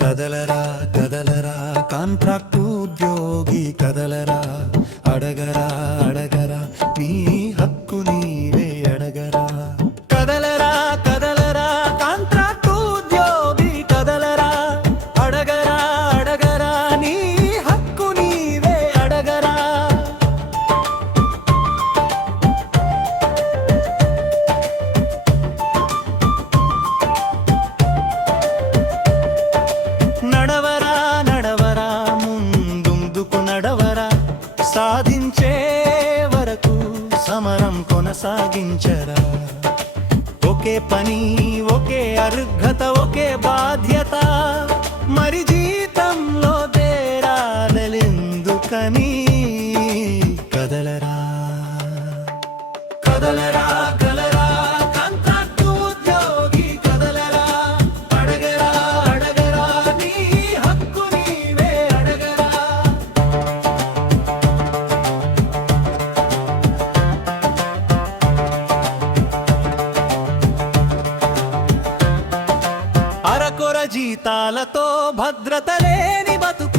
కదలరా కదలరా contract ఉద్యోగి కదలరా, అడగరా అడగరా నీ హక్కు నీవే అడగరా. కదలరా కదలరా కాంట్రాక్టు ఉద్యోగి కదలరా, అడగరా అడగరా నీ హక్కు నీవే అడగరా. నడవరా నడవరా ముందుకు నడవరా, సాధించే వరకు సమరం కొనసాగించరా. ఒకే పని ఒకే అర్హత ఒకే బాధ్యత, మరి జీతంలో తేడాలెందుకని. కదలరా కదలరా కదలరా కాంట్రాక్టు ఉద్యోగి కదలరా, అడగరా అడగరా నీ హక్కు నీవే అడగరా. అరకొర జీతాలతో భద్రత లేని బతుకు